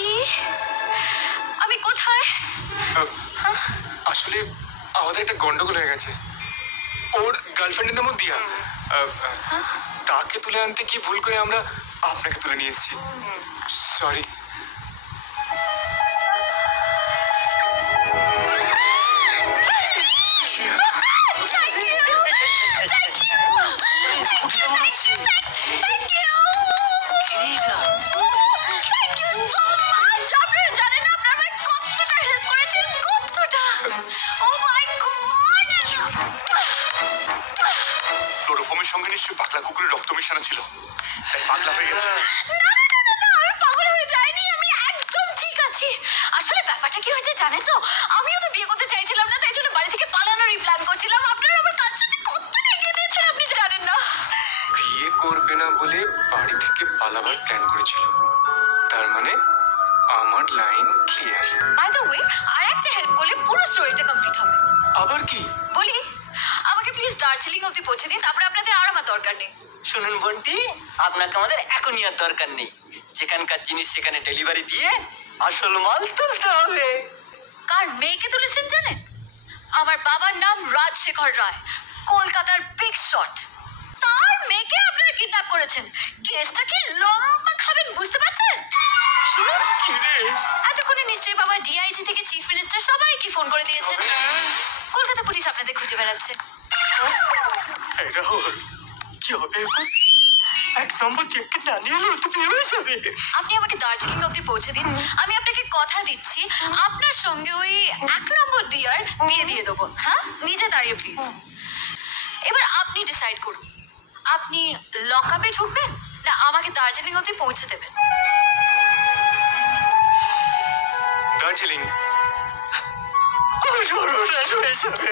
কি? আমি কোথায়? আসলে আমাদের একটা গন্ডগোল হয়ে গেছে। ওর গার্লফ্রেন্ডের নামও দিয়া। তাকে তুলে আনতে কি ভুল করে আমরা আপনাকে তুলে নিয়ে এসেছি। সরি। ক্লোরোফর্মের সঙ্গে নিশ্চয়ই পাগলা কুকুরের রক্ত মেশানো ছিল, তাই পাগলা হয়ে গেছে। আসলে ব্যাপারটা কি হয়েছে জানেন তো, আমিও তো বিয়ে করতে চাইছিলাম না, তাই জন্য বাড়ি থেকে পালানোরই প্ল্যান করছিলাম। আপনারা আমার কাজ কতটা এগিয়ে দিয়েছেন আপনি জানেন না। বিয়ে করবে না বলে বাড়ি থেকে পালাবার প্ল্যান করেছিল, তার মানে আমার line clear. By the way, আর একটা হেল্প করলে পুরো স্টোরিটা কমপ্লিট হবে। আবার কি? বলি, আমাকে প্লিজ দার্জিলিং অবধি পৌঁছে দিন, তারপরে আপনাদের আর আমার দরকার নেই। শুনুন বন্টি, আপনাকে আমাদের এখনই আর দরকার নেই। যেখানকার জিনিস সেখানে ডেলিভারি দিয়ে আসল মাল তুলতে হবে। কার মেয়েকে তুলেছেন জানেন? আমার বাবার নাম রাজশেখর রায়, কলকাতার বিগ শট। তার মেয়েকে আপনারা কিডন্যাপ করেছেন। কেসটা কি লম্বা খাবেন বুঝতে পারছেন? শুনুন, এতক্ষণে নিশ্চয়ই বাবা ডিআইজি থেকে চিফ মিনিস্টার সবাইকে ফোন করে দিয়েছেন। কলকাতা পুলিশ আপনাদের খুঁজে বেড়াচ্ছে। রাহুল, কি হবে এখন? এক নম্বর চেকটা না নিয়ে এলে তো পেয়ে যাবে। আপনি আমাকে দার্জিলিং অবধি পৌঁছে দিন, আমি আপনাকে কথা দিচ্ছি আপনার সঙ্গে ওই 1 নম্বর দিয়ার বিয়ে দিয়ে দেবো। হ্যাঁ, নিজে দাঁড়িয়ে প্লিজ। এবার আপনি ডিসাইড করুন, আপনি লকআপে ঢুকবেন না আমাকে দার্জিলিং অবধি পৌঁছে দেবেন? দার্জিলিং। আমার সর্বনাশ হয়ে যাবে।